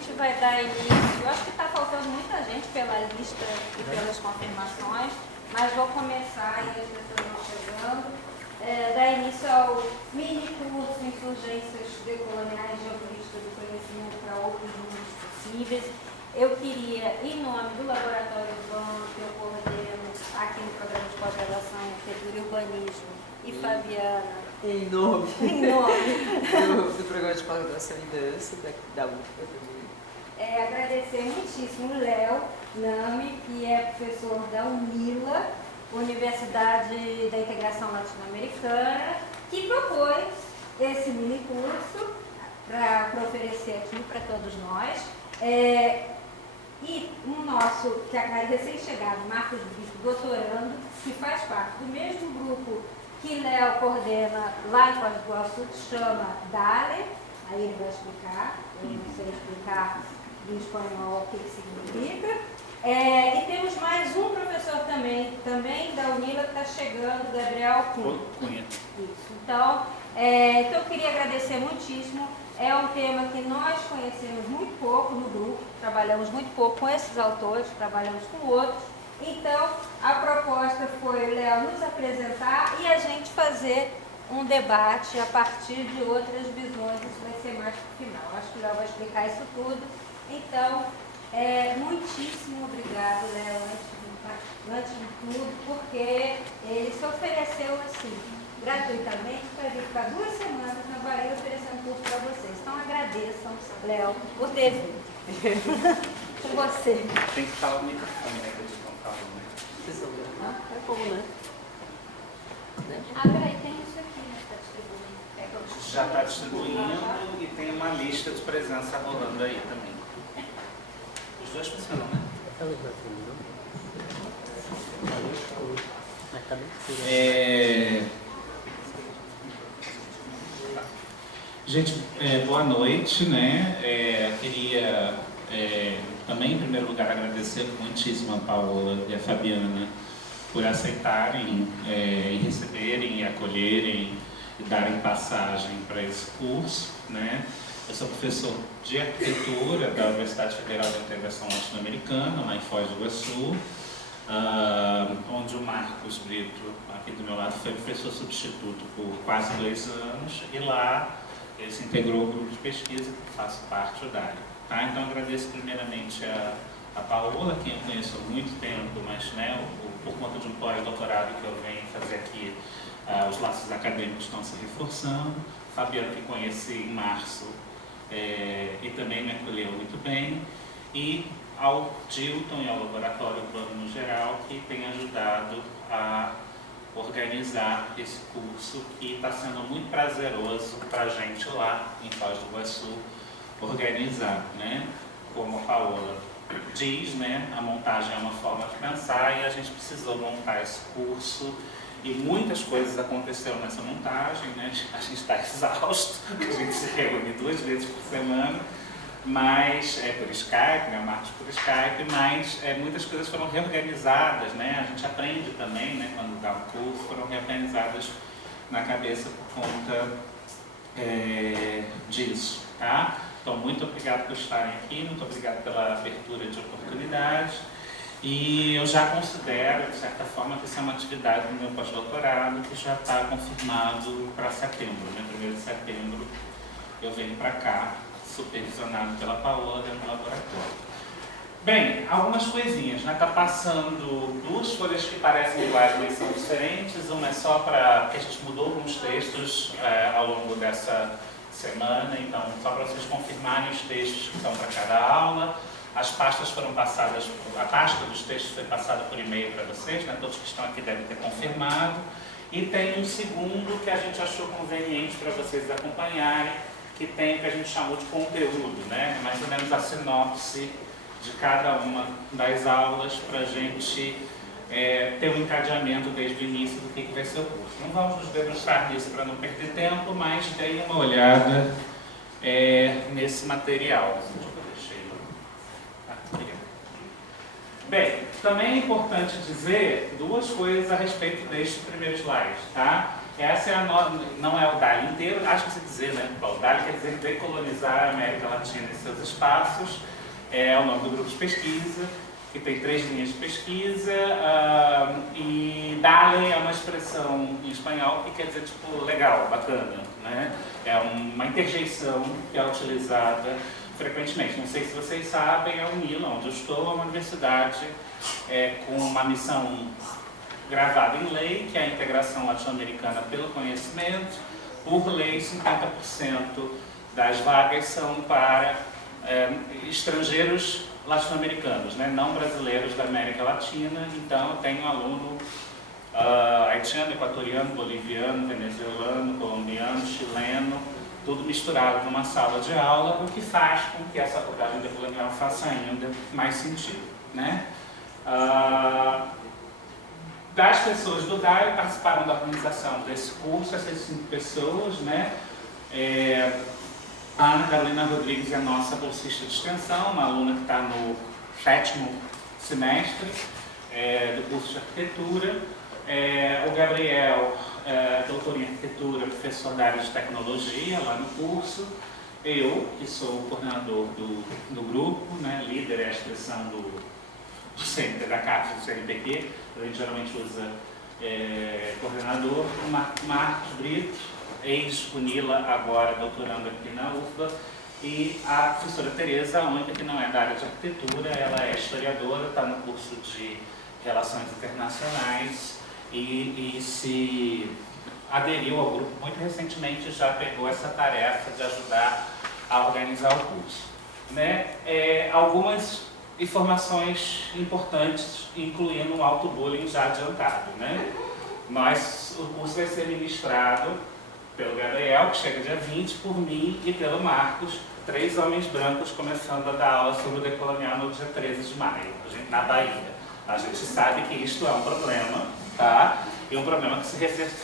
gente vai dar início. Eu acho que está faltando muita gente pela lista e pelas confirmações, mas vou começar e as pessoas vão chegando. Dar início ao mini curso Insurgências Decoloniais Geopolítica do Conhecimento para outros mundos possíveis. Eu queria, em nome do Laboratório Urbano, que eu coordeno aqui no programa de pós-graduação em Arquitetura e Urbanismo, e Fabiana, em nome do programa de pós-graduação em dança da UFBA também. Agradecer muitíssimo o Léo Nami, que é professor da UNILA, Universidade da Integração Latino-Americana, que propôs esse mini curso para oferecer aqui para todos nós. E o nosso, que é recém-chegado, Marcos Bispo, doutorando, que faz parte do mesmo grupo que Léo coordena lá em Foz do Iguaçu, que chama DALE, aí ele vai explicar, eu não sei explicar em espanhol o que significa. E temos mais um professor também da UNILA que está chegando, Gabriel Cunha. Isso. Então, eu queria agradecer muitíssimo. É um tema que nós conhecemos muito pouco no grupo, trabalhamos muito pouco com esses autores, trabalhamos com outros. Então, a proposta foi o Léo nos apresentar e a gente fazer um debate a partir de outras visões. Isso vai ser mais para o final. Acho que o Léo vai explicar isso tudo. Então, muitíssimo obrigado, Léo, antes de tudo, porque ele se ofereceu assim, gratuitamente, para vir ficar 2 semanas na Bahia oferecendo curso para vocês. Então, agradeçam, Léo, por ter vindo. Com você. Tem que falar o microfone, né? Que eles estão falando, né? Vocês estão vendo? É como, né? Peraí, tem isso aqui, né? Está distribuindo. Já está distribuindo e tem uma lista de presença rolando aí também. Os dois funcionam, né? Gente, boa noite, né? Queria também, em primeiro lugar, agradecer muitíssimo a Paola e a Fabiana por aceitarem e receberem e acolherem e darem passagem para esse curso, né? Eu sou professor de arquitetura da Universidade Federal da Integração Latino-Americana, lá em Foz do Iguaçu, onde o Marcos Brito, aqui do meu lado, foi professor substituto por quase 2 anos, e lá ele se integrou ao grupo de pesquisa que faço parte da área. Tá? Então, agradeço primeiramente a Paola, quem eu conheço há muito tempo, mas por conta de um pós-doutorado que eu venho fazer aqui, os laços acadêmicos estão se reforçando. Fabiano, que conheci em março, e também me acolheu muito bem. E ao Dilton e ao Laboratório Urbano no geral, que tem ajudado a organizar esse curso, que está sendo muito prazeroso para a gente lá em Foz do Iguaçu organizar, né? Como a Paola diz, né? A montagem é uma forma de pensar e a gente precisou montar esse curso e muitas coisas aconteceram nessa montagem, né? A gente está exausto, a gente se reúne 2 vezes por semana, mas por Skype, né? Marcos por Skype, mas muitas coisas foram reorganizadas, né? A gente aprende também, né? Quando dá um curso, foram reorganizadas na cabeça por conta disso, tá? Então, muito obrigado por estarem aqui, muito obrigado pela abertura de oportunidade. E eu já considero, de certa forma, que isso é uma atividade do meu pós-doutorado que já está confirmado para setembro, né? 1º de setembro eu venho para cá, supervisionado pela Paola dentro do laboratório. Bem, algumas coisinhas, né? Está passando 2 folhas que parecem iguais, mas são diferentes. Uma é só porque a gente mudou alguns textos ao longo dessa semana, então só para vocês confirmarem os textos que estão para cada aula. As pastas foram passadas, a pasta dos textos foi passada por e-mail para vocês, né? Todos que estão aqui devem ter confirmado. E tem um segundo que a gente achou conveniente para vocês acompanharem, que tem o que a gente chamou de conteúdo, né? Mais ou menos a sinopse de cada uma das aulas para a gente ter um encadeamento desde o início do que vai ser o curso. Não vamos nos debruçar nisso para não perder tempo, mas deem uma olhada nesse material. Bem, também é importante dizer 2 coisas a respeito deste primeiro slide, tá? essa é não é o DALI inteiro, acho que você dizer, né? O DALI quer dizer decolonizar a América Latina e seus espaços, é o nome do grupo de pesquisa, que tem 3 linhas de pesquisa, e DALI é uma expressão em espanhol que quer dizer tipo legal, bacana, né? É uma interjeição que é utilizada frequentemente. Não sei se vocês sabem, a UNILA, onde eu estou, é uma universidade com uma missão gravada em lei, que é a integração latino-americana pelo conhecimento. Por lei, 50% das vagas são para estrangeiros latino-americanos, né? Não brasileiros da América Latina. Então, eu tenho um aluno haitiano, equatoriano, boliviano, venezuelano, colombiano, chileno, tudo misturado numa sala de aula, o que faz com que essa abordagem decolonial faça ainda mais sentido, né? Das pessoas do DAI participaram da organização desse curso, essas 5 pessoas, né? A Ana Carolina Rodrigues é nossa bolsista de extensão, uma aluna que está no 7º semestre do curso de arquitetura. O Gabriel, doutor em arquitetura, professor da área de tecnologia lá no curso. Eu, que sou o coordenador do grupo, né? Líder é a expressão do CNPq, da CAPES do CNPq, a gente geralmente usa coordenador. Marcos Brito, ex-UNILA, agora doutorando aqui na UFBA, e a professora Tereza, a única que não é da área de arquitetura, ela é historiadora, está no curso de Relações Internacionais e se aderiu ao grupo muito recentemente, e já pegou essa tarefa de ajudar a organizar o curso, né? Algumas informações importantes, incluindo o auto-bullying já adiantado, né? O curso vai ser ministrado pelo Gabriel, que chega dia 20, por mim e pelo Marcos, 3 homens brancos começando a dar aula sobre o decolonial no dia 13 de maio, na Bahia. A gente sabe que isto é um problema, tá? E um problema que se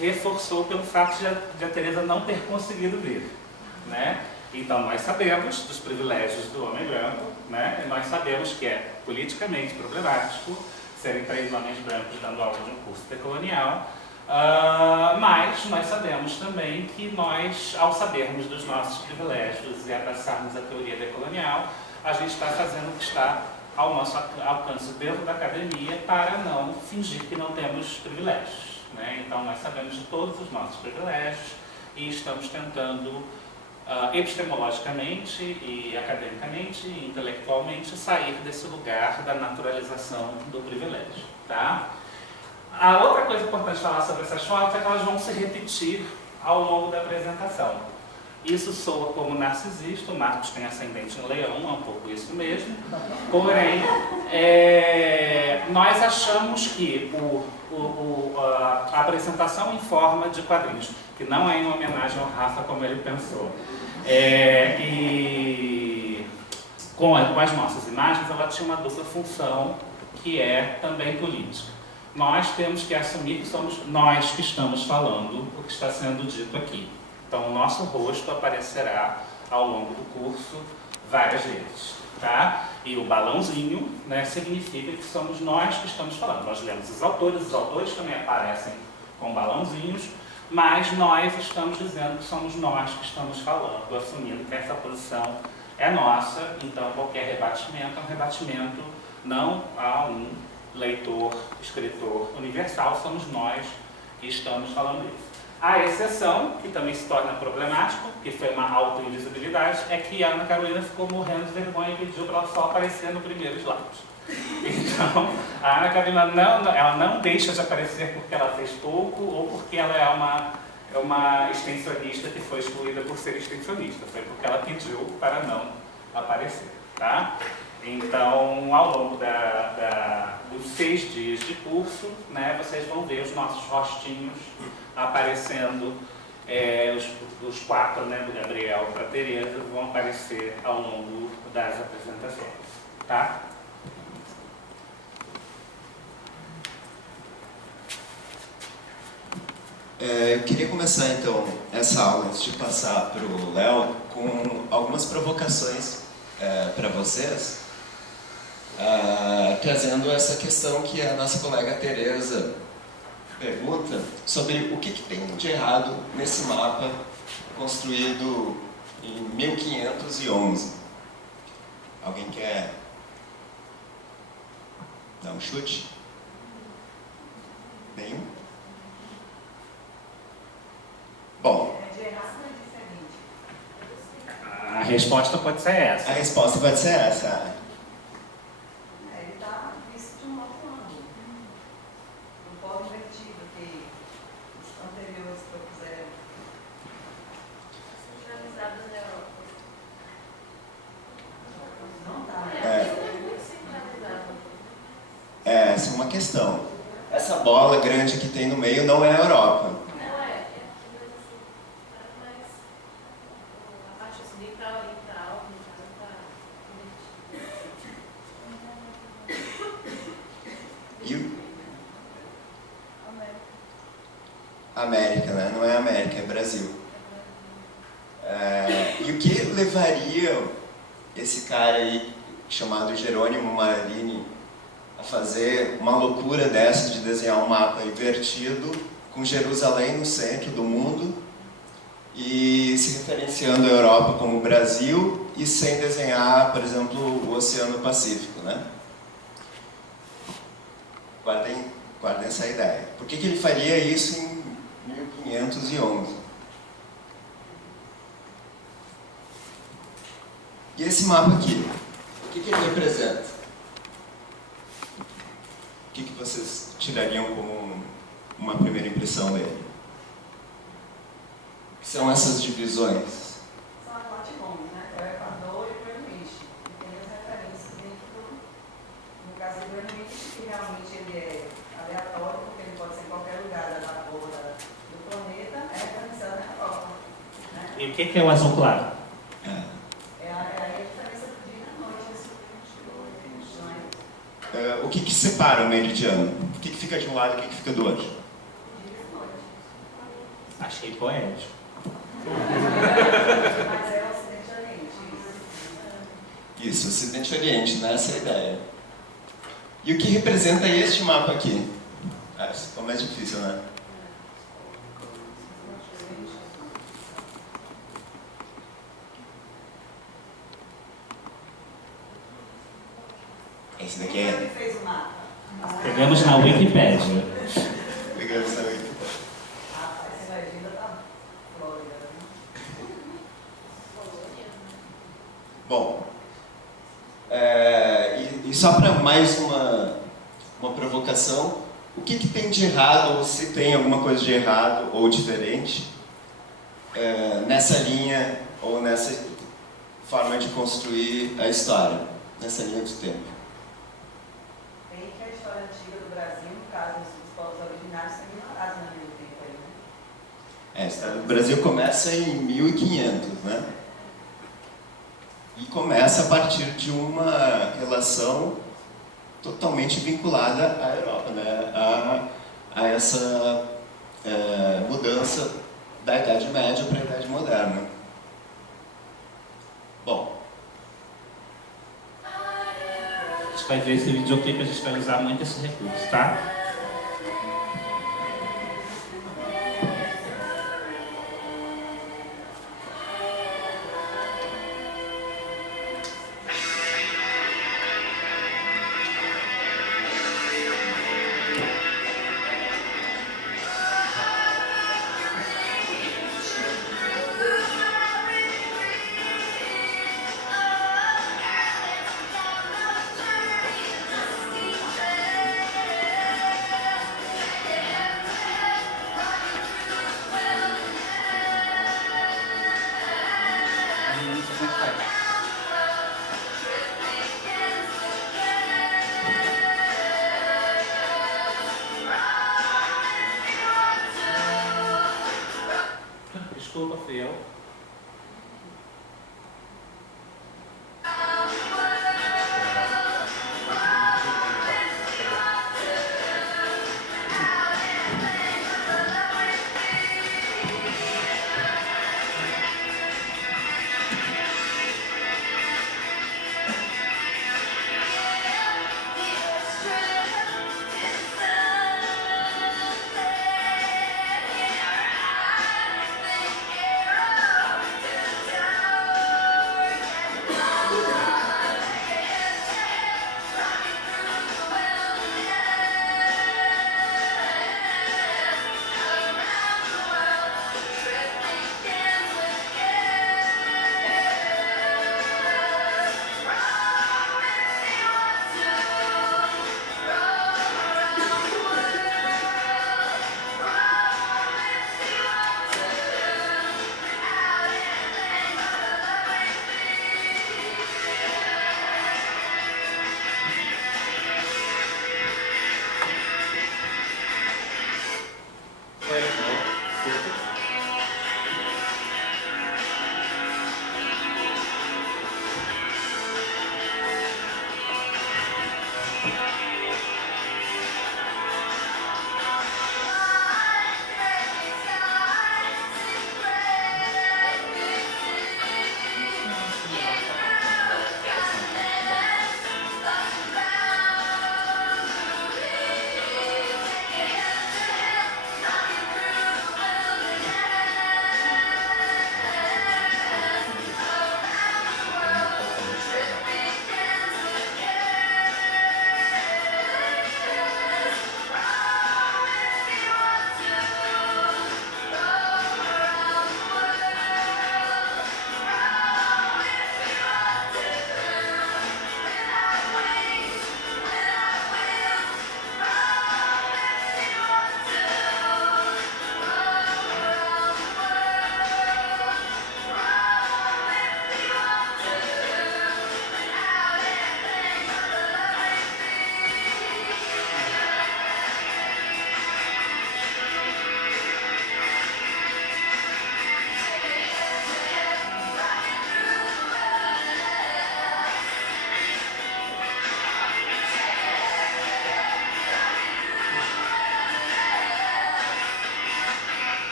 reforçou pelo fato de a Tereza não ter conseguido vir, né? Então, nós sabemos dos privilégios do homem branco, né? E nós sabemos que é politicamente problemático serem 3 homens brancos dando aula de um curso decolonial, mas nós sabemos também que nós, ao sabermos dos nossos privilégios e abraçarmos a teoria decolonial, a gente está fazendo o que está ao nosso alcance dentro da academia para não fingir que não temos privilégios, né? Então, nós sabemos de todos os nossos privilégios e estamos tentando epistemologicamente e academicamente e intelectualmente sair desse lugar da naturalização do privilégio, tá? A outra coisa importante falar sobre essas fotos é que elas vão se repetir ao longo da apresentação. Isso soa como narcisista, o Marcos tem ascendente em Leão, é um pouco isso mesmo. Porém, nós achamos que a apresentação em forma de quadrinhos, que não é em homenagem ao Rafa como ele pensou, e com as nossas imagens, ela tinha uma dupla função que é também política. Nós temos que assumir que somos nós que estamos falando o que está sendo dito aqui. Então, o nosso rosto aparecerá ao longo do curso várias vezes, tá? E o balãozinho, né, significa que somos nós que estamos falando. Nós lemos os autores também aparecem com balãozinhos, mas nós estamos dizendo que somos nós que estamos falando, assumindo que essa posição é nossa. Então, qualquer rebatimento é um rebatimento não a um leitor, escritor universal, somos nós que estamos falando isso. A exceção, que também se torna problemático, que foi uma auto-invisibilidade, é que a Ana Carolina ficou morrendo de vergonha e pediu para ela só aparecer no primeiro slide. Então, a Ana Carolina ela não deixa de aparecer porque ela fez pouco ou porque ela é uma extensionista que foi excluída por ser extensionista. Foi porque ela pediu para não aparecer, tá? Então, ao longo dos 6 dias de curso, né, vocês vão ver os nossos rostinhos aparecendo, os 4, né, do Gabriel para a Tereza, vão aparecer ao longo das apresentações, tá? Eu queria começar, então, essa aula, antes de passar para o Léo, com algumas provocações para vocês, trazendo essa questão que a nossa colega Tereza pergunta sobre o que tem de errado nesse mapa construído em 1511. Alguém quer dar um chute? Nenhum? Bom, A resposta pode ser a essa. resposta pode ser essa. Ele está visto de um outro ângulo. Um polo invertido que os anteriores propuseram. Centralizados na Europa. Não está. É, Muito centralizado. essa é uma questão. Essa bola grande que tem no meio não é a Europa. Não é aqui, mas assim, tá mais. A parte ocidental, oriental, no caso, tá. E o... América, né? Não é América, é Brasil. E o que levaria esse cara aí, chamado Jerônimo Marini, a fazer uma loucura dessa de desenhar um mapa invertido, com Jerusalém no centro do mundo, e se referenciando a Europa como Brasil, e sem desenhar, por exemplo, o Oceano Pacífico, né? Guardem essa ideia. Por que ele faria isso em 1511? E esse mapa aqui, o que ele representa? O que vocês tirariam como uma primeira impressão dele? O que são essas divisões? São as platinômias, né? É o Equador e o Greenwich. E tem as referências dentro do... No caso do Greenwich, que realmente ele é aleatório, porque ele pode ser em qualquer lugar da porra do planeta, é referenciado na Europa. Né? E o que é o azul claro? É a diferença do dia e da noite, assim, não é? O que separa o meridiano? O que fica de um lado e o que fica do outro? Dia e noite. Achei poético. Mas é o Ocidente e Oriente, isso. Isso, Ocidente e Oriente, né? Essa é a ideia. E o que representa este mapa aqui? Esse ficou mais difícil, né? Esse daqui Quem foi é... que fez o mapa? Pegamos na Wikipédia. Pegando essa aí. Rapaz, essa legenda tá Flórida, né? Bom, e só para mais uma provocação, o que tem de errado, ou se tem alguma coisa de errado ou diferente nessa linha ou nessa forma de construir a história, nessa linha de tempo? Tem que a história antiga do Brasil, no caso, os povos originários são ignorados no meio tempo aí, né? A história do Brasil começa em 1500, né? E começa a partir de uma relação totalmente vinculada à Europa, né? A essa mudança da Idade Média para a Idade Moderna. Bom, A gente vai ver esse videoclipe, a gente vai usar muito esse recurso, tá?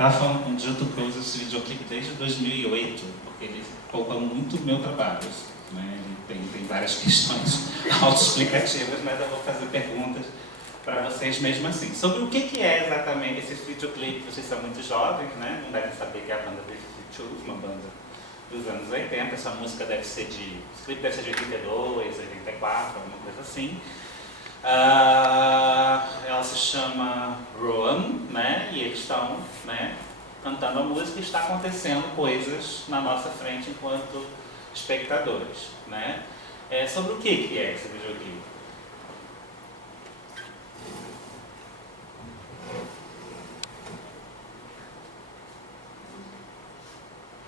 estava falando com o Gilton que eu uso esse videoclipe desde 2008, porque ele poupa muito o meu trabalho. Né? Ele tem várias questões autoexplicativas, mas eu vou fazer perguntas para vocês mesmo assim. Sobre o que é exatamente esse videoclipe, vocês são muito jovens, né? Não devem saber que é a banda The 52, uma banda dos anos 80, essa música deve ser o clipe deve ser de 82, 84, alguma coisa assim. Ela se chama Rowan, né? E eles estão, né, cantando a música e está acontecendo coisas na nossa frente enquanto espectadores, né? Sobre o que é esse videoclipe?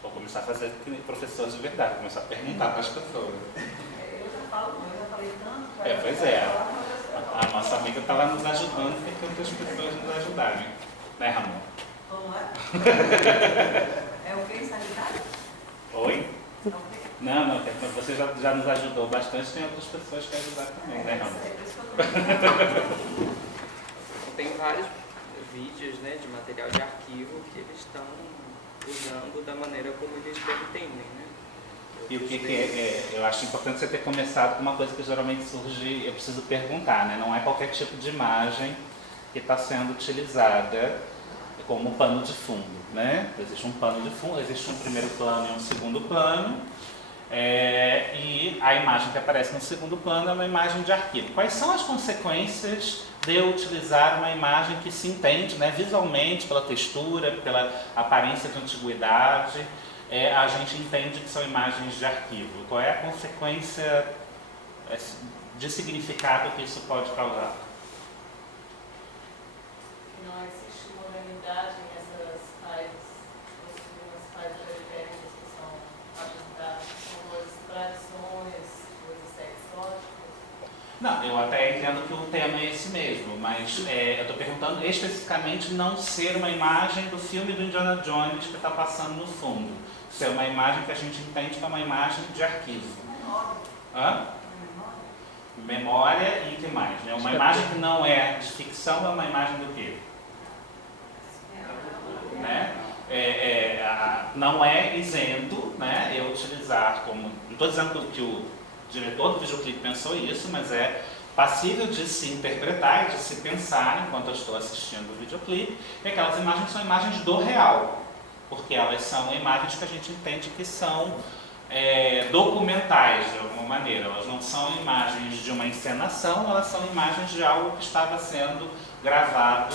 Vou começar a fazer que nem professor de verdade, começar a perguntar para as pessoas. Eu já falei tanto. Pois é. A nossa amiga está lá nos ajudando, tem que outras pessoas nos ajudarem. Né, Ramon? Como é? É o que? Sanitário? Oi? É o quê? Não, você já nos ajudou bastante, tem outras pessoas que ajudar também, né, Ramon? É por isso que eu tô Tem vários vídeos, né, de material de arquivo que eles estão usando da maneira como eles bem entendem, né? E o que é? Eu acho importante você ter começado com uma coisa que geralmente surge, eu preciso perguntar, né? Não é qualquer tipo de imagem que está sendo utilizada como pano de fundo, né? Existe um pano de fundo, existe um primeiro plano e um segundo plano, e a imagem que aparece no segundo plano é uma imagem de arquivo. Quais são as consequências de eu utilizar uma imagem que se entende, né, visualmente, pela textura, pela aparência de antiguidade? A gente entende que são imagens de arquivo. Qual é a consequência de significado que isso pode causar? Não existe modernidade nessas raízes, nas raízes periféricas que são apresentadas como as tradições, coisas exóticas. Não, eu até entendo que o tema é esse mesmo, mas eu estou perguntando especificamente não ser uma imagem do filme do Indiana Jones que está passando no fundo. Se é uma imagem que a gente entende que é uma imagem de arquivo. Hã? Memória e o que mais? Né? Uma imagem que não é de ficção é uma imagem do quê? Né? Não é isento, né, eu utilizar como... Não estou dizendo que o diretor do videoclipe pensou isso, mas é passível de se interpretar e de se pensar enquanto eu estou assistindo o videoclipe, e aquelas imagens são imagens do real, porque elas são imagens que a gente entende que são documentais de alguma maneira. Elas não são imagens de uma encenação, elas são imagens de algo que estava sendo gravado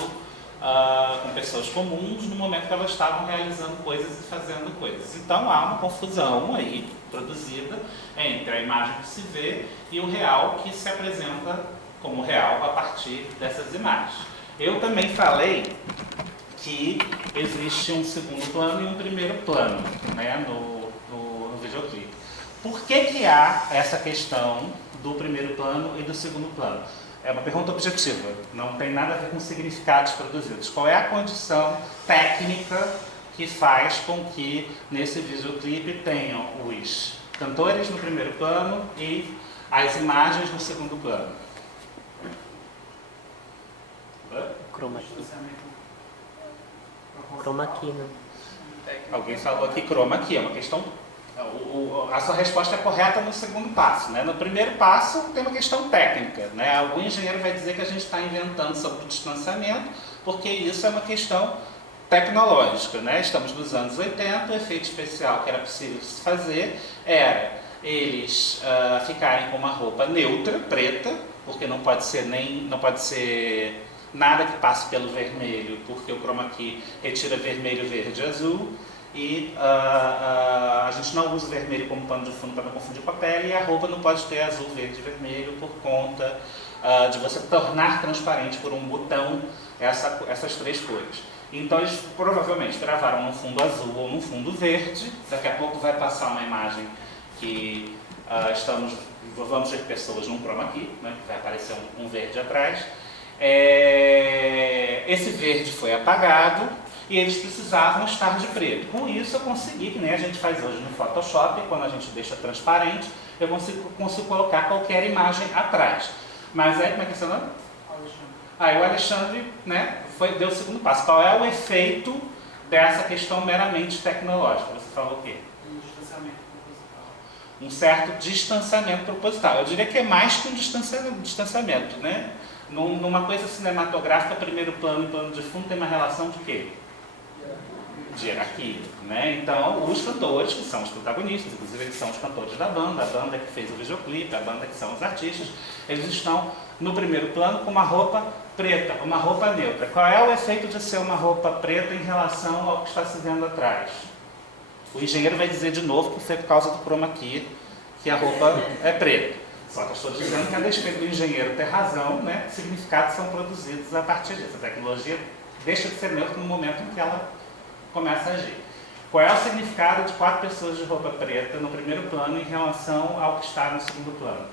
com pessoas comuns no momento que elas estavam realizando coisas e fazendo coisas. Então há uma confusão aí produzida entre a imagem que se vê e o real que se apresenta como real a partir dessas imagens. Eu também falei que existe um segundo plano e um primeiro plano, né, no videoclipe. Por que há essa questão do primeiro plano e do segundo plano? É uma pergunta objetiva, não tem nada a ver com significados produzidos. Qual é a condição técnica que faz com que nesse videoclipe tenham os cantores no primeiro plano e as imagens no segundo plano? Chroma key. Chroma key, não. Alguém falou aqui chroma key, é uma questão... A sua resposta é correta no segundo passo, né? No primeiro passo tem uma questão técnica, né? Algum engenheiro vai dizer que a gente está inventando sobre o distanciamento, porque isso é uma questão tecnológica, né? Estamos nos anos 80, o efeito especial que era possível se fazer era eles ficarem com uma roupa neutra, preta, porque não pode ser nada que passe pelo vermelho, porque o chroma key retira vermelho, verde e azul. E a gente não usa o vermelho como pano de fundo para não confundir com a pele, e a roupa não pode ter azul, verde e vermelho por conta de você tornar transparente por um botão essas três cores. Então eles provavelmente gravaram num fundo azul ou num fundo verde. Daqui a pouco vai passar uma imagem que vamos ver pessoas num chroma key, né, que vai aparecer um verde atrás. Esse verde foi apagado e eles precisavam estar de preto. Com isso eu consegui, que nem a gente faz hoje no Photoshop, quando a gente deixa transparente, eu consigo colocar qualquer imagem atrás. Mas aí, como é que é seu nome? Aí o Alexandre, né, deu o segundo passo. Qual é o efeito dessa questão meramente tecnológica. Você falou o quê? Um distanciamento proposital. Um certo distanciamento proposital. Eu diria que é mais que um distanciamento, né? Numa coisa cinematográfica, primeiro plano e plano de fundo tem uma relação de quê? De hierarquia, né? Então, os cantores, que são os protagonistas, inclusive eles são os cantores da banda, a banda que fez o videoclipe, a banda que são os artistas, eles estão no primeiro plano com uma roupa preta, uma roupa neutra. Qual é o efeito de ser uma roupa preta em relação ao que está se vendo atrás? O engenheiro vai dizer de novo que foi por causa do chroma key que a roupa é preta. Só que eu estou dizendo que, a despeito do engenheiro ter razão, né, significados são produzidos a partir disso. A tecnologia deixa de ser neutra no momento em que ela começa a agir. Qual é o significado de 4 pessoas de roupa preta no primeiro plano em relação ao que está no segundo plano?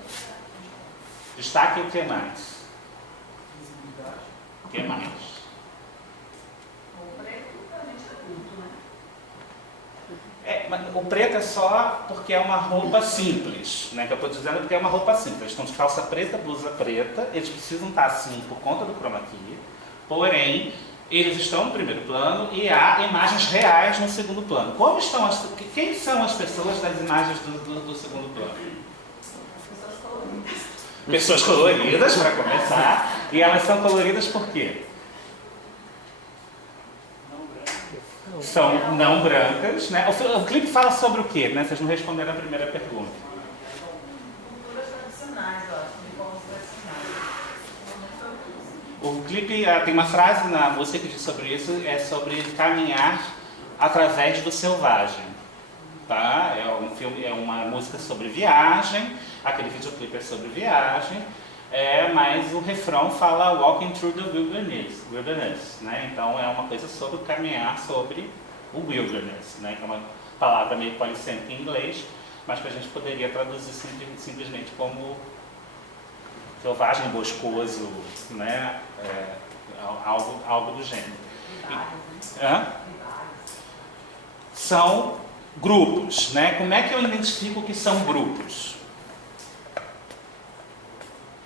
Destaque o que mais? Visibilidade. O que mais? O preto, a gente é culto, né? Mas o preto é só porque é uma roupa simples, né? Que eu estou dizendo porque é uma roupa simples. Eles estão de calça preta, blusa preta, eles precisam estar assim por conta do chroma key, porém, eles estão no primeiro plano e há imagens reais no segundo plano. Como estão quem são as pessoas das imagens do segundo plano? As pessoas coloridas. Pessoas coloridas, para começar. E elas são coloridas por quê? São não brancas, né? O clipe fala sobre o quê, né? Vocês não responderam a primeira pergunta. Culturas tradicionais, eu acho, de povos tradicionais. O clipe tem uma frase na música que diz sobre isso, é sobre caminhar através do selvagem. Tá? É um filme, é uma música sobre viagem, aquele videoclipe é sobre viagem, mas o refrão fala walking through the wilderness, né? Então é uma coisa sobre caminhar sobre o wilderness, né? Que é uma palavra meio polissêmica em inglês, mas que a gente poderia traduzir simplesmente como selvagem, boscoso, né? Algo do gênero. São grupos, né? Como é que eu identifico que são grupos?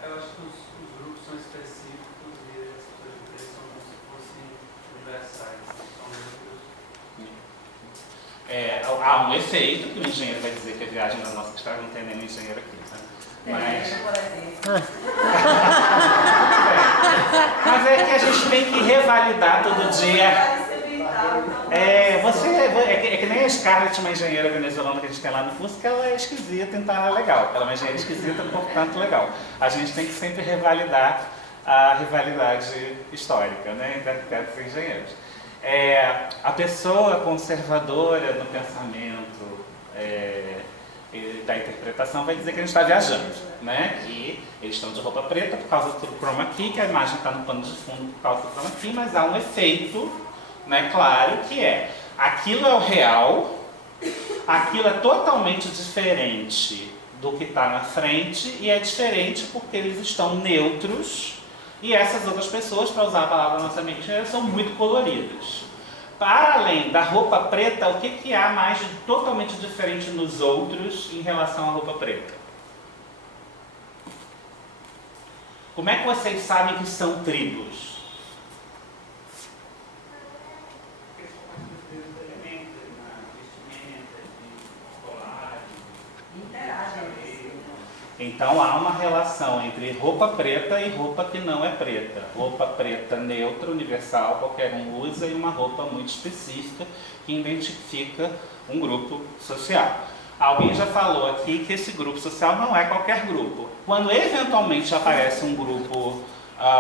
Eu acho que os grupos são específicos e as pessoas de preto são como se fossem universais. São neutros. Há um efeito que o engenheiro vai dizer que a viagem da nossa história não tem nenhum engenheiro aqui, né? Mas... por exemplo. Mas é que a gente tem que revalidar todo dia. É que nem a Scarlett, uma engenheira venezuelana que a gente tem lá no curso, que ela é esquisita, então ela é legal. Ela é uma engenheira esquisita, portanto legal. A gente tem que sempre revalidar a rivalidade histórica, né, entre arquitetos e engenheiros. A pessoa conservadora no pensamento da interpretação vai dizer que a gente está viajando, né? Que eles estão de roupa preta por causa do chroma key, que a imagem está no pano de fundo por causa do chroma key, mas há um efeito, né, claro, que aquilo é o real, aquilo é totalmente diferente do que está na frente e é diferente porque eles estão neutros e essas outras pessoas, para usar a palavra da nossa amiga, são muito coloridas. Para além da roupa preta, o que há mais de totalmente diferente nos outros em relação à roupa preta? Como é que vocês sabem que são tribos? Então há uma relação entre roupa preta e roupa que não é preta. Roupa preta neutra, universal, qualquer um usa, e uma roupa muito específica que identifica um grupo social. Alguém já falou aqui que esse grupo social não é qualquer grupo. Quando eventualmente aparece um grupo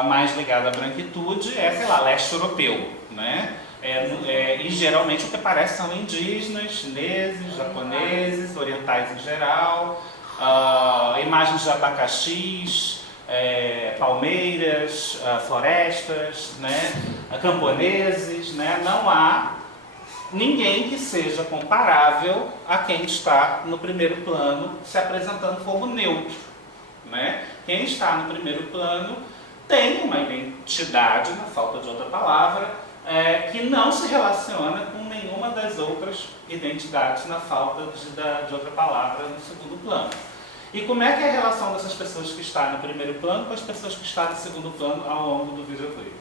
mais ligado à branquitude, sei lá, leste europeu, né? E geralmente o que aparece são indígenas, chineses, japoneses, orientais em geral, imagens de abacaxis, palmeiras, florestas, né? Camponeses, né? Não há ninguém que seja comparável a quem está no primeiro plano se apresentando como neutro, né? Quem está no primeiro plano tem uma identidade, na falta de outra palavra, que não se relaciona com nenhuma das outras identidades na falta de outra palavra no segundo plano. E como é que é a relação dessas pessoas que estão no primeiro plano com as pessoas que estão no segundo plano ao longo do videoclipe?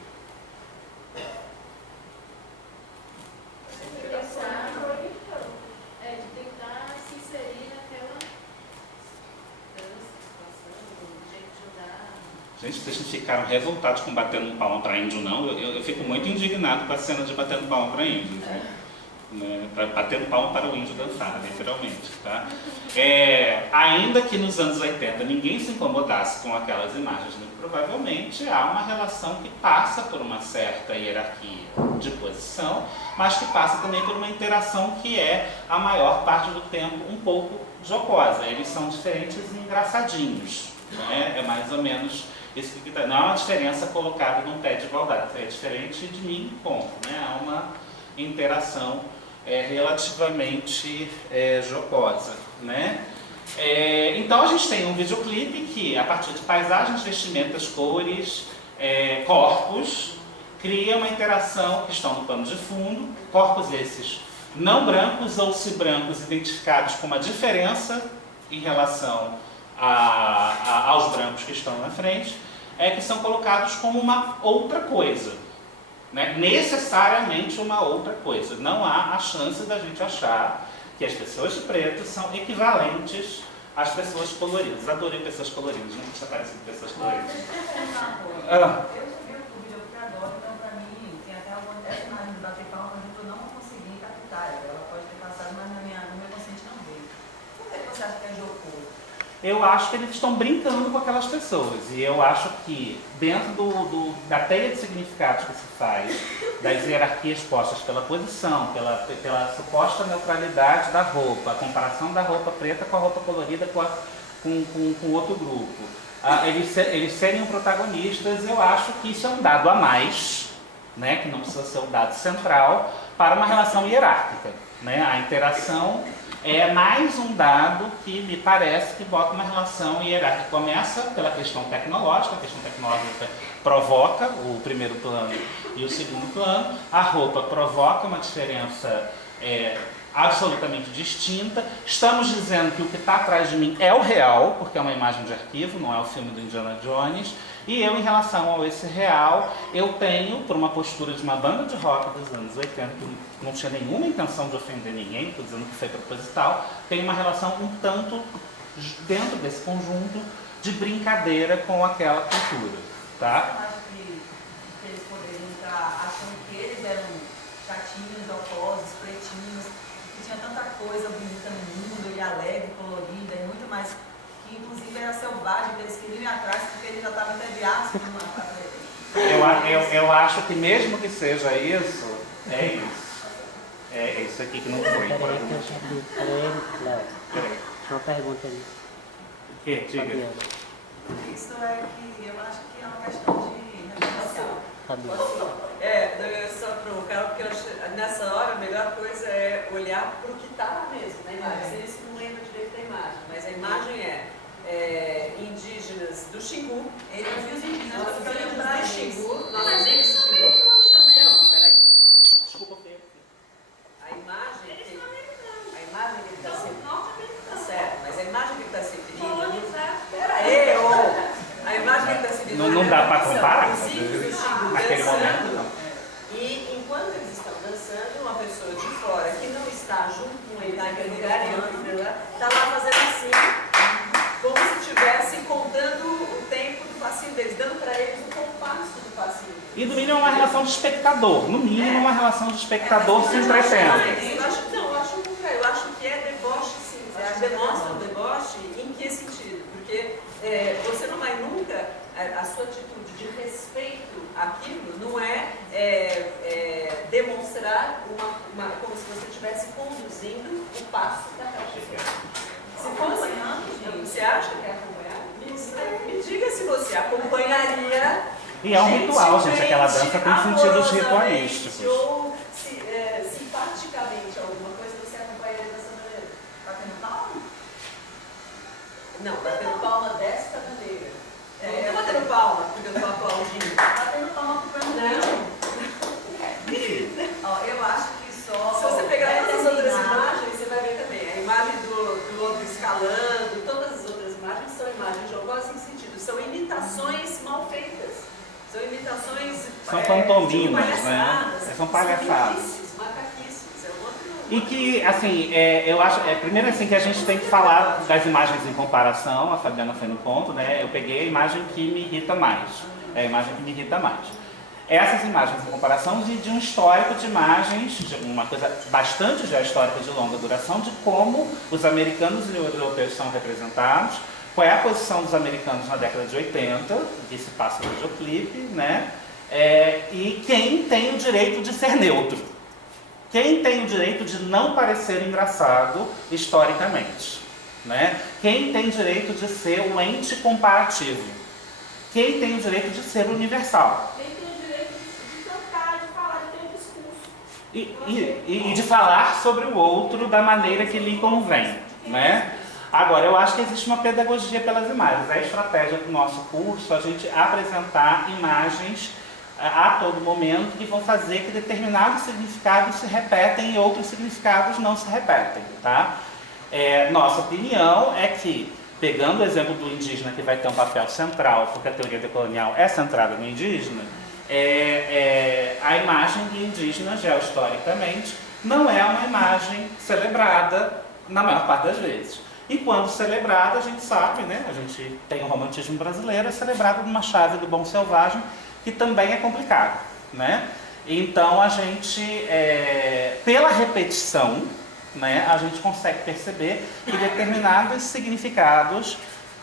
ficaram revoltados com batendo palma para índio, não. Eu fico muito indignado com a cena de batendo palma para índio. Né? Batendo palma para o índio dançar, literalmente. Tá? Ainda que nos anos 80 ninguém se incomodasse com aquelas imagens, muito provavelmente há uma relação que passa por uma certa hierarquia de posição, mas que passa também por uma interação que é, a maior parte do tempo, um pouco jocosa. Eles são diferentes e engraçadinhos. Né? É mais ou menos isso que não é uma diferença colocada num pé de igualdade, é diferente de mim, ponto. Né? Há uma interação relativamente jocosa. Né? Então a gente tem um videoclipe que, a partir de paisagens, vestimentas, cores, corpos, cria uma interação que estão no pano de fundo, corpos esses não brancos ou se brancos identificados com uma diferença em relação aos brancos que estão na frente, que são colocados como uma outra coisa. Né? Necessariamente uma outra coisa. Não há a chance da gente achar que as pessoas de preto são equivalentes às pessoas coloridas. Adorei pessoas coloridas, não está parecendo pessoas coloridas. Eu vi o vídeo porque adoro, então para mim tem até essa imagem de bater palma, mas eu não consegui captar ela. Ela pode ter passado, mas no meu consciente não veio. Por que você acha que é jocoso? Eu acho que eles estão brincando com aquelas pessoas. E eu acho que dentro da teia de significados que se faz, das hierarquias postas pela posição, pela suposta neutralidade da roupa, a comparação da roupa preta com a roupa colorida com outro grupo, eles serem protagonistas, eu acho que isso é um dado a mais, né, que não precisa ser um dado central, para uma relação hierárquica. Né? A interação é mais um dado que me parece que bota uma relação hierárquica. Começa pela questão tecnológica, a questão tecnológica provoca o primeiro plano e o segundo plano, a roupa provoca uma diferença absolutamente distinta. Estamos dizendo que o que está atrás de mim é o real, porque é uma imagem de arquivo, não é o filme do Indiana Jones. E eu, em relação a esse real, eu tenho, por uma postura de uma banda de rock dos anos 80, que não tinha nenhuma intenção de ofender ninguém, estou dizendo que foi proposital, tem uma relação um tanto, dentro desse conjunto, de brincadeira com aquela cultura. Tá? Você acha que eles poderiam estar achando que eles eram chatinhos, opostos, pretinhos, que tinha tanta coisa bonita no mundo, e alegre, colorida, e muito mais, que inclusive era selvagem, que eles queriam ir atrás, porque eles já estavam entediados com uma coisa. Eu acho que mesmo que seja isso, é isso. É isso aqui que não foi. Peraí que eu já li para ele, Léo. Peraí. Uma pergunta ali. O quê? Diga. Fabiana. Isso é que eu acho que é uma questão de negociação. Fabiana. Só provocar, porque eu acho, nessa hora a melhor coisa é olhar para o que está lá mesmo na imagem. Eles não lembram direito da imagem, mas a imagem é indígenas do Xingu. Ele viu os indígenas, Nós porque eu vimos lembrar do eles. Xingu. Mas eles são americanos também. Não, peraí. Desculpa, Pedro. A imagem Eles que são americanos. a imagem que ele está São se tá norte-americanos. certo, mas a imagem que ele está se referindo. Colonizados. Peraí, a imagem que ele está se referindo. Não dá para são comparar. os índios do Xingu Naquele momento, dançando. não. E enquanto eles estão dançando, uma pessoa de fora que não está junto com eles naquele lugar, está lá fazendo assim, como se estivesse contando o tempo do passinho deles, dando para eles o compasso do passinho. E no mínimo é uma relação de espectador. No mínimo uma relação de espectador se entretendo. Eu acho que é deboche, sim. Demonstra o deboche em que sentido? Porque você não vai nunca, a sua atitude de respeito àquilo não é demonstrar como se você estivesse conduzindo o passo daquela pessoa. Se fosse, você acha que é acompanhar? Me diga se você acompanharia. E é um ritual, gente. Aquela dança tem sentidos ritualísticos. Ou simpaticamente alguma coisa você acompanharia dessa maneira. Batendo palma? Não, batendo palma desta maneira. Eu não tô batendo palma porque eu tô aplaudindo. Batendo palma pro pano. Não. Ó, eu acho que só. Se você pegar todas as outras determinado- imagens, você vai ver também. A imagem do outro escalando, todas as outras imagens são imagens jogosas em sentido. São imitações mal feitas. São imitações. São pantomimas, tipo, né? palhaçadas. São palhaçadas. Macaquices. É um outro. E que, assim, eu acho, primeiro assim, que a gente tem que falar das imagens em comparação, a Fabiana foi no ponto, né? Eu peguei a imagem que me irrita mais. É a imagem que me irrita mais. Essas imagens em comparação de um histórico de imagens, de uma coisa bastante já histórica de longa duração, de como os americanos e os europeus são representados, qual é a posição dos americanos na década de 80, que se passa no videoclipe, né? E quem tem o direito de ser neutro. Quem tem o direito de não parecer engraçado historicamente, né? Quem tem o direito de ser um ente comparativo. Quem tem o direito de ser universal. Quem tem o direito de cantar, de falar, de ter um discurso. E de falar sobre o outro da maneira que lhe convém, né? Agora, eu acho que existe uma pedagogia pelas imagens. É a estratégia do nosso curso a gente apresentar imagens a todo momento que vão fazer que determinados significados se repetem e outros significados não se repetem, tá? Nossa opinião é que, pegando o exemplo do indígena, que vai ter um papel central, porque a teoria decolonial é centrada no indígena, a imagem do indígena, geohistoricamente, não é uma imagem celebrada na maior parte das vezes. E quando celebrada, a gente sabe, né? A gente tem o romantismo brasileiro, é celebrado numa chave do bom selvagem, que também é complicado, né? Então a gente, pela repetição, né, a gente consegue perceber que determinados significados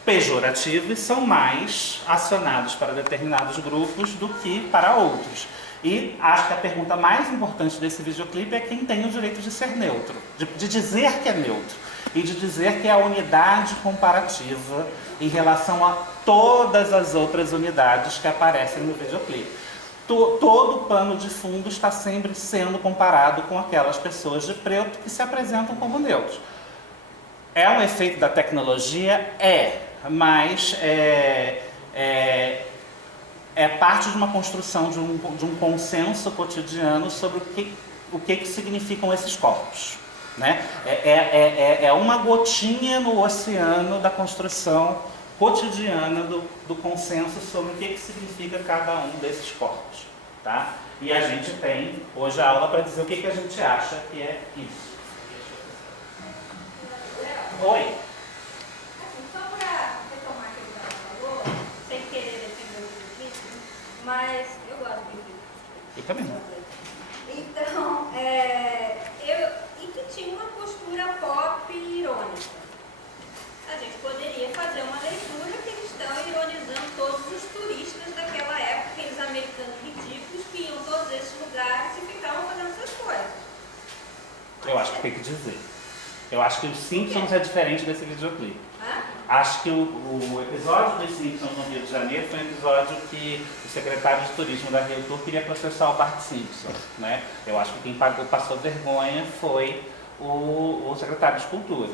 pejorativos são mais acionados para determinados grupos do que para outros. E acho que a pergunta mais importante desse videoclipe é quem tem o direito de ser neutro, de dizer que é neutro e de dizer que é a unidade comparativa em relação a todas as outras unidades que aparecem no videoclipe. Todo o pano de fundo está sempre sendo comparado com aquelas pessoas de preto que se apresentam como neutros. É um efeito da tecnologia? Mas é parte de uma construção de um consenso cotidiano sobre o que significam esses corpos, né? É uma gotinha no oceano da construção cotidiana do consenso sobre o que significa cada um desses corpos, tá? E a gente tem hoje a aula para dizer o que a gente acha que é isso. Oi? Só para retomar aquilo que ela falou, sem querer defender o vídeo, mas eu gosto de vídeo. Eu também. Então, e que tinha uma postura pop irônica. A gente poderia fazer uma leitura que eles estão ironizando todos os turistas daquela época, aqueles americanos ridículos que iam a todos esses lugares e ficavam fazendo essas coisas. Eu acho que tem que dizer. Eu acho que os Simpsons é diferente desse videoclipe. Acho que o episódio dos Simpsons no Rio de Janeiro foi um episódio que o secretário de turismo da Rio Tour queria processar o Bart Simpson, né? Eu acho que quem passou vergonha foi o secretário de cultura.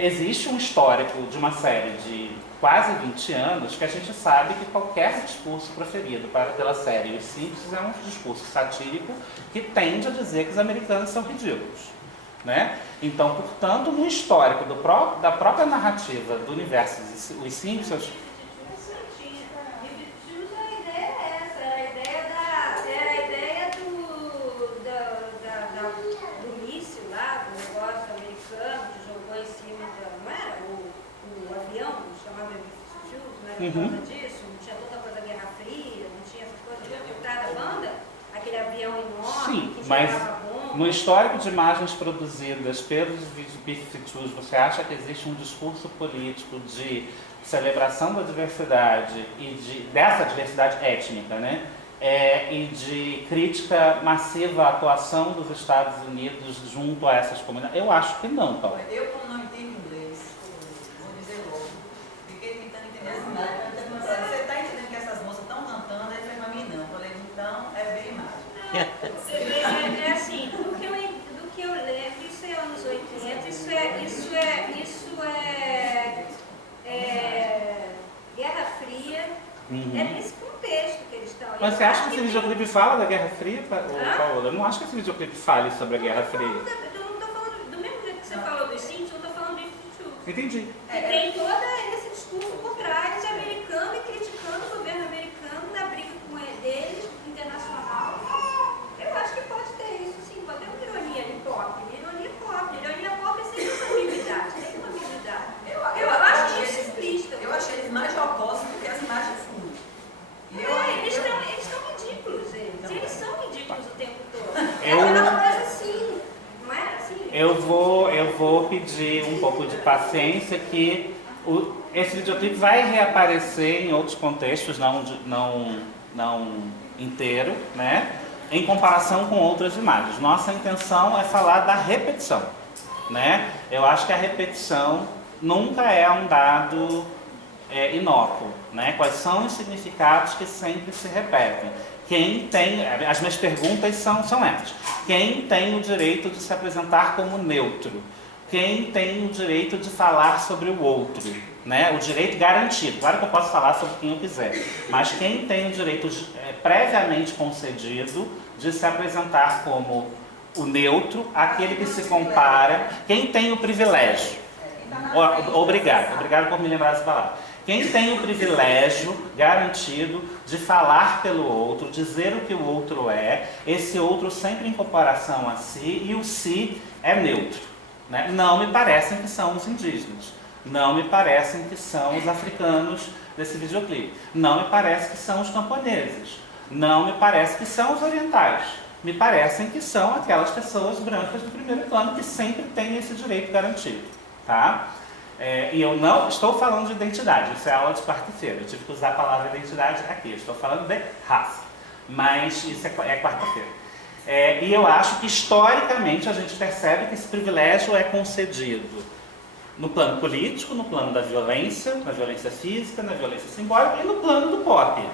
Existe um histórico de uma série de quase 20 anos que a gente sabe que qualquer discurso proferido pela série Os Simpsons é um discurso satírico que tende a dizer que os americanos são ridículos, né? Então, portanto, no histórico da própria narrativa do universo Os Simpsons, por causa disso, não tinha toda coisa da Guerra Fria, não tinha essas coisas, por trás da banda, aquele avião enorme. Sim, que mas bomba. No histórico de imagens produzidas pelos B-52s, você acha que existe um discurso político de celebração da diversidade e dessa diversidade étnica, né? E de crítica massiva à atuação dos Estados Unidos junto a essas comunidades? Eu acho que não, Paulo. Eu, como não entendo inglês, vou dizer logo, fiquei tentando entender as imagens. Você está entendendo que essas moças estão cantando? Aí foi para mim não. Eu falei, então é bem imagem. É assim, do que eu lembro, isso é anos 80, isso é Guerra Fria, é nesse contexto que eles estão. Mas você acha que esse videoclipe fala da Guerra Fria, Paola? Eu não acho que esse videoclipe fale sobre a Guerra Fria. Eu não estou falando, do mesmo jeito que você falou dos Simpsons, eu estou falando de YouTube. Entendi. Que tem todo esse discurso por trás americano e criticando o governo americano na briga com deles, internacional. Eu acho que pode ter isso, sim, pode ter uma ironia ali pop. Ironia pop é sempre uma ambiguidade, tem uma ambiguidade. Eu acho isso explícito. Eu achei eles mais jocosos do que as imagens fundo. E eu pedir um pouco de paciência que esse videoclipe vai reaparecer em outros contextos, não inteiro, né? Em comparação com outras imagens. Nossa intenção é falar da repetição, né? Eu acho que a repetição nunca é um dado inócuo, né? Quais são os significados que sempre se repetem? Quem tem, as minhas perguntas são essas. Quem tem o direito de se apresentar como neutro? Quem tem o direito de falar sobre o outro? Né? O direito garantido. Claro que eu posso falar sobre quem eu quiser, mas quem tem o direito previamente concedido de se apresentar como o neutro, aquele que se compara, quem tem o privilégio. Obrigado por me lembrar essa palavra. Quem tem o privilégio garantido de falar pelo outro, dizer o que o outro é, esse outro sempre em comparação a si, e o si é neutro. Né? Não me parecem que são os indígenas. Não me parecem que são os africanos desse videoclipe. Não me parece que são os camponeses. Não me parece que são os orientais. Me parecem que são aquelas pessoas brancas do primeiro plano que sempre têm esse direito garantido. Tá? E eu não estou falando de identidade, isso é aula de quarta-feira. Eu tive que usar a palavra identidade aqui. Eu estou falando de raça. Mas isso é quarta-feira. E eu acho que historicamente a gente percebe que esse privilégio é concedido no plano político, no plano da violência, na violência física, na violência simbólica e no plano do pop,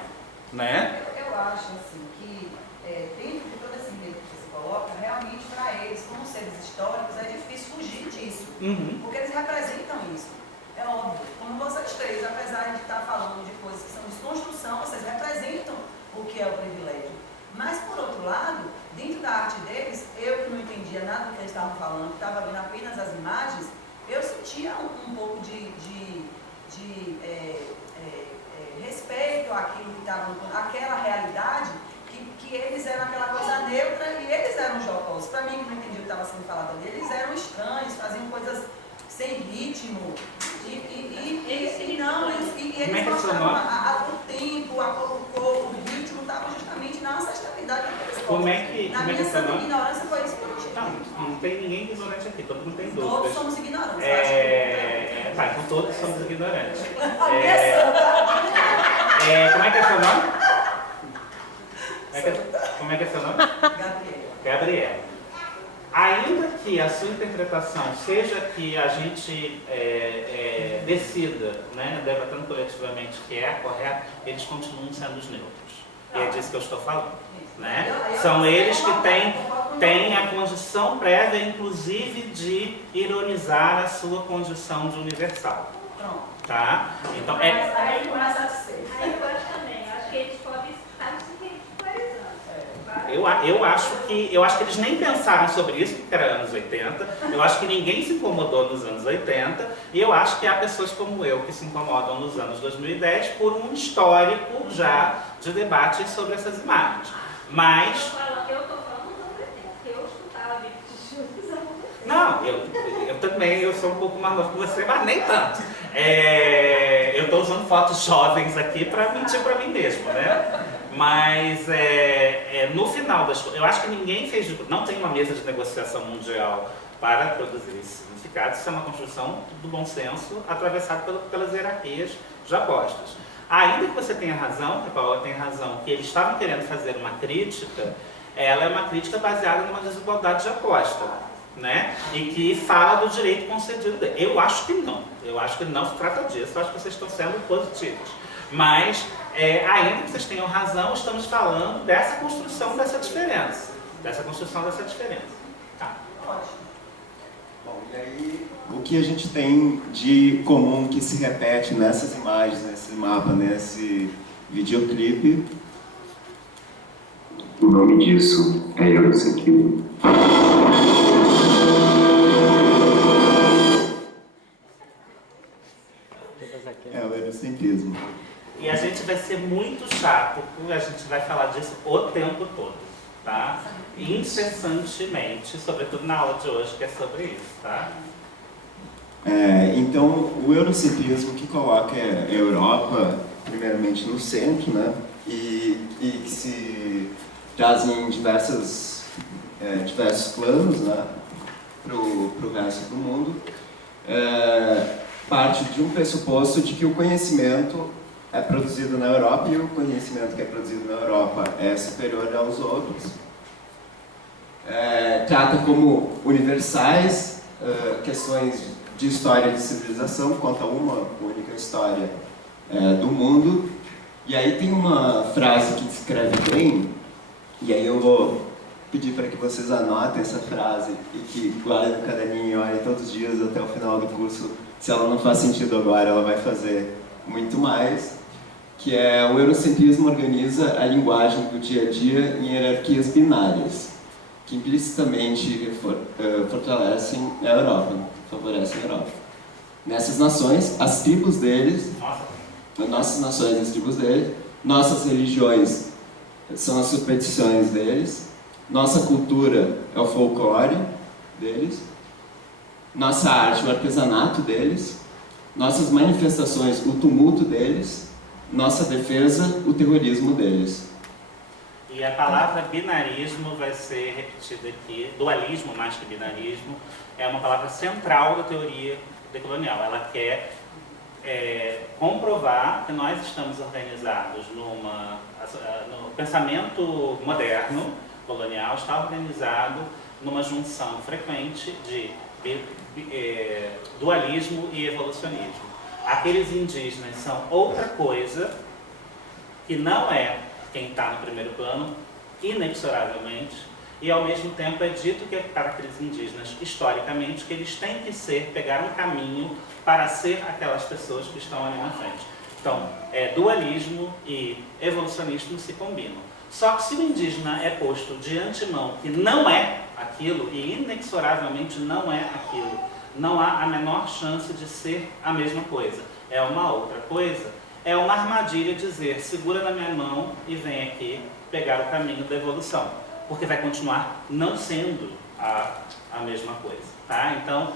né? Eu acho assim que dentro de todo esse meio que você coloca, realmente para eles, como seres históricos, é difícil fugir disso, porque eles representam isso. É óbvio, como vocês três, apesar de estar falando de coisas que são desconstrução, vocês representam o que é o privilégio. Mas, por outro lado, dentro da arte deles, eu que não entendia nada do que eles estavam falando, estava vendo apenas as imagens, eu sentia um pouco de respeito àquilo que estava, àquela realidade, que eles eram aquela coisa neutra e eles eram jocosos. Para mim, que não entendia o que estava sendo falado ali, eles eram estranhos, faziam coisas sem ritmo. Eles mostravam o tempo, o corpo, o ritmo, estava justamente na ancestralidade daqueles povos. Na minha santa ignorância foi isso que eu tive. Não tem ninguém ignorante aqui, todo mundo tem dúvidas. Todos somos ignorantes. Então todos somos ignorantes. Minha como é que é seu nome? Como é que é seu nome? Gabriela. Ainda que a sua interpretação seja que a gente decida, né, debatendo coletivamente que é a correta, eles continuam sendo os neutros. E é disso que eu estou falando. Né? São eles que têm a condição prévia, inclusive, de ironizar a sua condição de universal. Tá? Então, Aí começa a ser. Aí eu acho também, acho que eles podem estar se ridicularizando. Eu acho que eles nem pensaram sobre isso, porque era anos 80. Eu acho que ninguém se incomodou nos anos 80. E eu acho que há pessoas como eu que se incomodam nos anos 2010 por um histórico já de debate sobre essas imagens. Mas... Eu estou falando dos anos 80, porque eu escutava vídeos dos anos 80. Não, eu também, eu sou um pouco mais novo que você, mas nem tanto. Eu estou usando fotos jovens aqui para mentir para mim mesmo, né? Mas no final das coisas, eu acho que ninguém fez, não tem uma mesa de negociação mundial para produzir esse significado. Isso é uma construção do bom senso atravessado pelas hierarquias já postas. Ainda que você tenha razão, que a Paola tem razão, que eles estavam querendo fazer uma crítica, ela é uma crítica baseada numa desigualdade de aposta, né? E que fala do direito concedido dele. Eu acho que não se trata disso, eu acho que vocês estão sendo positivos. Mas, ainda que vocês tenham razão, estamos falando dessa construção dessa diferença. Tá. Ótimo. Bom, e aí, o que a gente tem de comum que se repete nessas imagens, nesse mapa, nesse videoclipe? O nome disso é eurocentrismo. É o eurocentrismo. E a gente vai ser muito chato, porque a gente vai falar disso o tempo todo, tá? Incessantemente, sobretudo na aula de hoje, que é sobre isso, tá? Então, o eurocentrismo que coloca a Europa, primeiramente, no centro, né? E que se traz em diversos planos, né? para o resto do mundo, parte de um pressuposto de que o conhecimento é produzido na Europa e o conhecimento que é produzido na Europa é superior aos outros. Trata como universais questões de história de civilização, conta uma única história do mundo. E aí tem uma frase que descreve bem, e aí eu vou pedir para que vocês anotem essa frase e que guardem no caderninho e olhem todos os dias até o final do curso. Se ela não faz sentido agora, ela vai fazer muito mais, que é: o eurocentrismo organiza a linguagem do dia a dia em hierarquias binárias, que implicitamente fortalecem a Europa, favorecem a Europa. Nessas nações, as tribos deles, nossas nações, as tribos deles, nossas religiões são as superstições deles, nossa cultura é o folclore deles, nossa arte, o artesanato deles, nossas manifestações, o tumulto deles, nossa defesa, o terrorismo deles. E a palavra binarismo vai ser repetida aqui, dualismo mais que binarismo, é uma palavra central da teoria decolonial. Ela quer comprovar que nós estamos organizados no pensamento moderno, colonial, está organizado numa junção frequente de dualismo e evolucionismo. Aqueles indígenas são outra coisa que não é quem está no primeiro plano, inexoravelmente, e ao mesmo tempo é dito que para aqueles indígenas, historicamente, que eles têm que pegar um caminho para ser aquelas pessoas que estão ali na frente. Então, dualismo e evolucionismo se combinam. Só que se o indígena é posto de antemão que não é aquilo, e inexoravelmente não é aquilo, não há a menor chance de ser a mesma coisa, é uma outra coisa, é uma armadilha dizer: segura na minha mão e vem aqui pegar o caminho da evolução, porque vai continuar não sendo a mesma coisa. Tá? Então,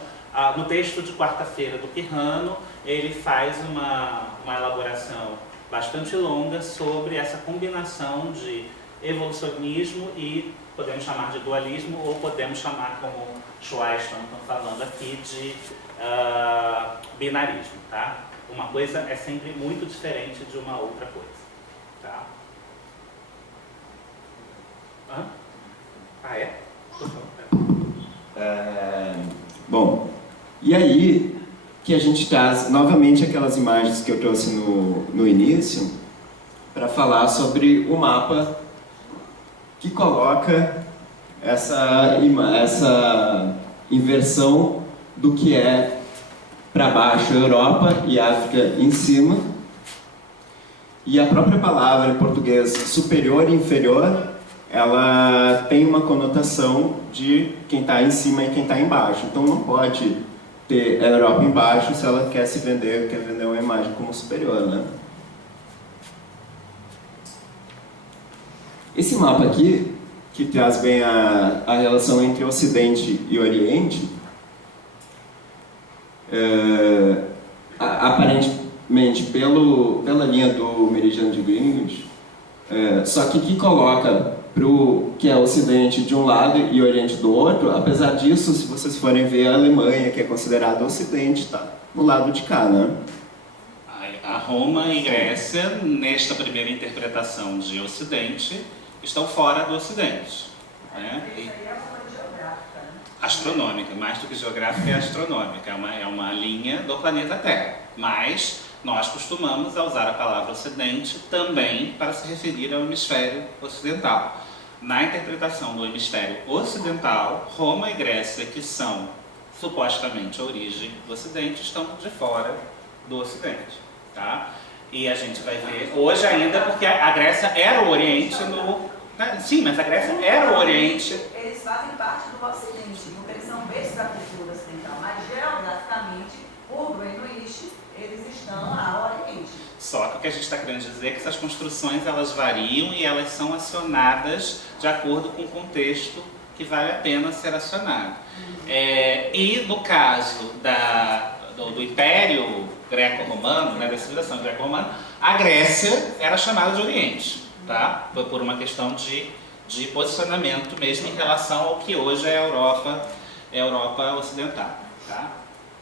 no texto de quarta-feira do Quirrano, ele faz uma elaboração bastante longa sobre essa combinação de evolucionismo e podemos chamar de dualismo, ou podemos chamar, como Schweiston está falando aqui, de binarismo. Tá? Uma coisa é sempre muito diferente de uma outra coisa. Tá? Bom, e aí que a gente traz novamente aquelas imagens que eu trouxe no início para falar sobre o mapa que coloca essa inversão do que é para baixo a Europa e a África em cima. E a própria palavra em português superior e inferior, ela tem uma conotação de quem está em cima e quem está embaixo. Então não pode ter a Europa embaixo se ela quer vender uma imagem como superior, né? Esse mapa aqui, que traz bem a relação entre Ocidente e Oriente, aparentemente pela linha do meridiano de Greenwich, só que coloca que é Ocidente de um lado e Oriente do outro. Apesar disso, se vocês forem ver, a Alemanha, que é considerada Ocidente, está no lado de cá, né? A Roma e Grécia, nesta primeira interpretação de Ocidente, estão fora do Ocidente. Né? Isso aí é uma coisa geográfica, né? Astronômica, mais do que geográfica, é astronômica. É uma linha do planeta Terra. Mas nós costumamos usar a palavra Ocidente também para se referir ao hemisfério ocidental. Na interpretação do hemisfério ocidental, Roma e Grécia, que são supostamente a origem do Ocidente, estão de fora do Ocidente. Tá? E a gente vai ver hoje ainda, porque a Grécia era o Oriente Sim, mas a Grécia era o Oriente. Eles fazem parte do Ocidente, porque eles são berço da cultura ocidental, mas geograficamente, por Greenwich, eles estão ao Oriente. Só que o que a gente está querendo dizer é que essas construções elas variam e elas são acionadas de acordo com o contexto que vale a pena ser acionado. E no caso do Império Greco-Romano, né, da civilização greco-romana, a Grécia era chamada de Oriente, tá? Por uma questão de posicionamento mesmo em relação ao que hoje é a Europa Europa Ocidental. Tá?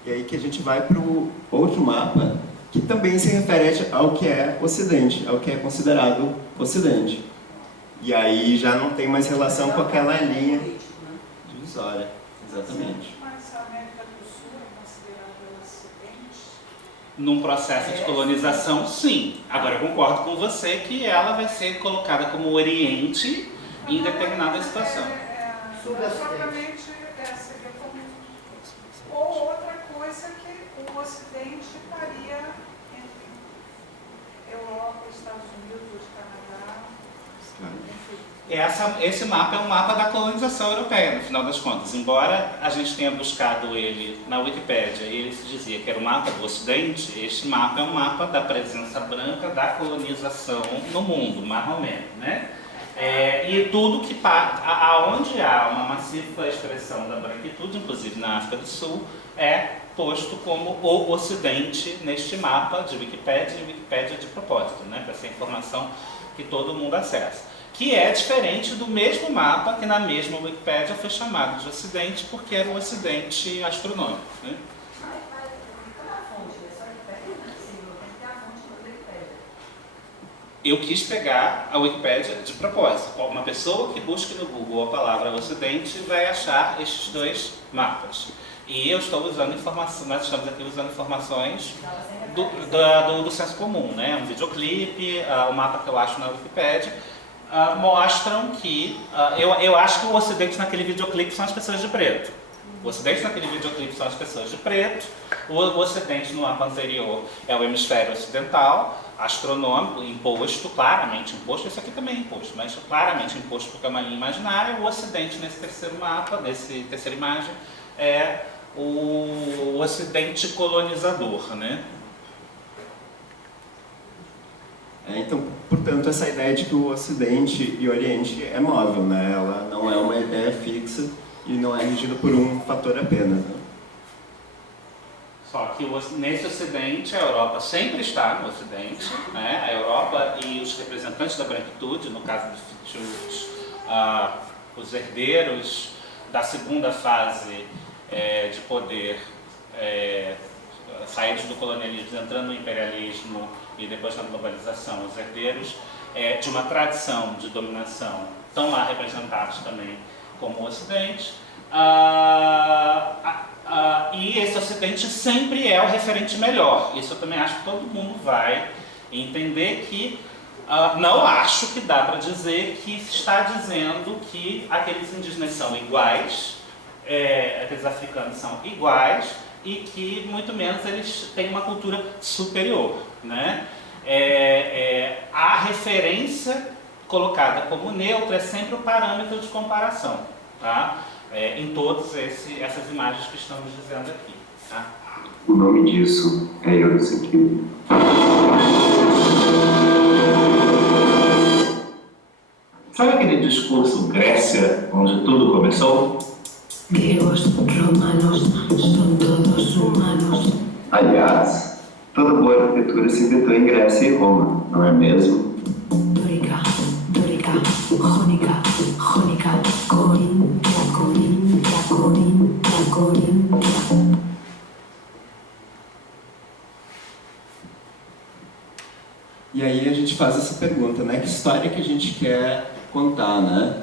E aí que a gente vai para o outro mapa, que também se refere ao que é Ocidente, ao que é considerado Ocidente. E aí já não tem mais relação com aquela linha divisória. Exatamente. Mas a América do Sul é considerada Ocidente? Num processo de colonização, sim. Agora, eu concordo com você que ela vai ser colocada como Oriente em determinada situação. Propriamente seria como... Ou outra coisa que o Ocidente estaria entre Europa, Estados Unidos, Canadá... Esse mapa é um mapa da colonização europeia, no final das contas. Embora a gente tenha buscado ele na Wikipédia e ele se dizia que era o mapa do Ocidente, este mapa é um mapa da presença branca da colonização no mundo, mais ou menos, né? E tudo que aonde há uma massiva expressão da branquitude, inclusive na África do Sul, é posto como o Ocidente neste mapa de Wikipédia e Wikipédia de propósito, né? Para ser informação que todo mundo acessa. Que é diferente do mesmo mapa que na mesma Wikipédia foi chamado de Ocidente, porque era o Ocidente astronômico. Né? Eu quis pegar a Wikipédia de propósito. Uma pessoa que busque no Google a palavra Ocidente vai achar estes dois mapas. E eu estou usando informações, nós estamos aqui usando informações do senso comum, né? Um videoclipe, o mapa que eu acho na Wikipédia, mostram que, eu acho que o Ocidente naquele videoclipe são as pessoas de preto. O Ocidente naquele videoclipe são as pessoas de preto, o Ocidente no mapa anterior é o hemisfério ocidental, astronômico, imposto, claramente imposto, isso aqui também é imposto, mas claramente imposto porque é uma linha imaginária. O Ocidente nesse terceiro mapa, nessa terceira imagem, é o Ocidente colonizador, né? Então, portanto, essa ideia de que o Ocidente e o Oriente é móvel, né? Ela não é uma ideia fixa e não é regida por um fator apenas. Né? Só que nesse Ocidente, a Europa sempre está no Ocidente, né? A Europa e os representantes da branquitude, no caso dos os herdeiros da segunda fase de poder, saídos do colonialismo, entrando no imperialismo e depois na globalização, os herdeiros de uma tradição de dominação estão lá representados também como o Ocidente. E esse Ocidente sempre é o referente melhor. Isso eu também acho que todo mundo vai entender que não acho que dá para dizer que se está dizendo que aqueles indígenas são iguais, aqueles africanos são iguais e que muito menos eles têm uma cultura superior, né? A referência colocada como neutra é sempre o parâmetro de comparação, tá? Em todas essas imagens que estamos dizendo aqui. Tá? O nome disso é Eurocentrismo. Sabe aquele discurso Grécia, onde tudo começou? Gregos, romanos, são todos humanos. Aliás, toda boa arquitetura se inventou em Grécia e Roma, não é mesmo? Dórica, jônica, coríntia, coríntia. E aí a gente faz essa pergunta, né? Que história que a gente quer contar, né?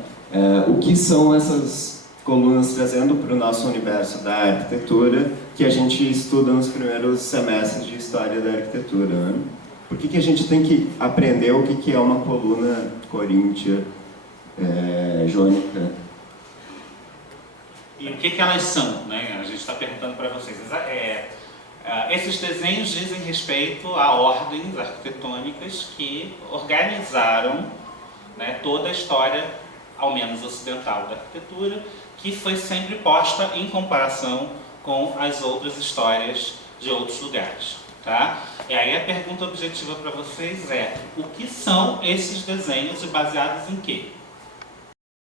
O que são essas colunas trazendo para o nosso universo da arquitetura que a gente estuda nos primeiros semestres de História da Arquitetura, né? Por que a gente tem que aprender o que é uma coluna coríntia, jônica? E o que elas são, né? A gente está perguntando para vocês. Esses desenhos dizem respeito a ordens arquitetônicas que organizaram, né, toda a história, ao menos ocidental, da arquitetura, que foi sempre posta em comparação com as outras histórias de outros lugares. Tá? E aí a pergunta objetiva para vocês é: o que são esses desenhos e baseados em quê?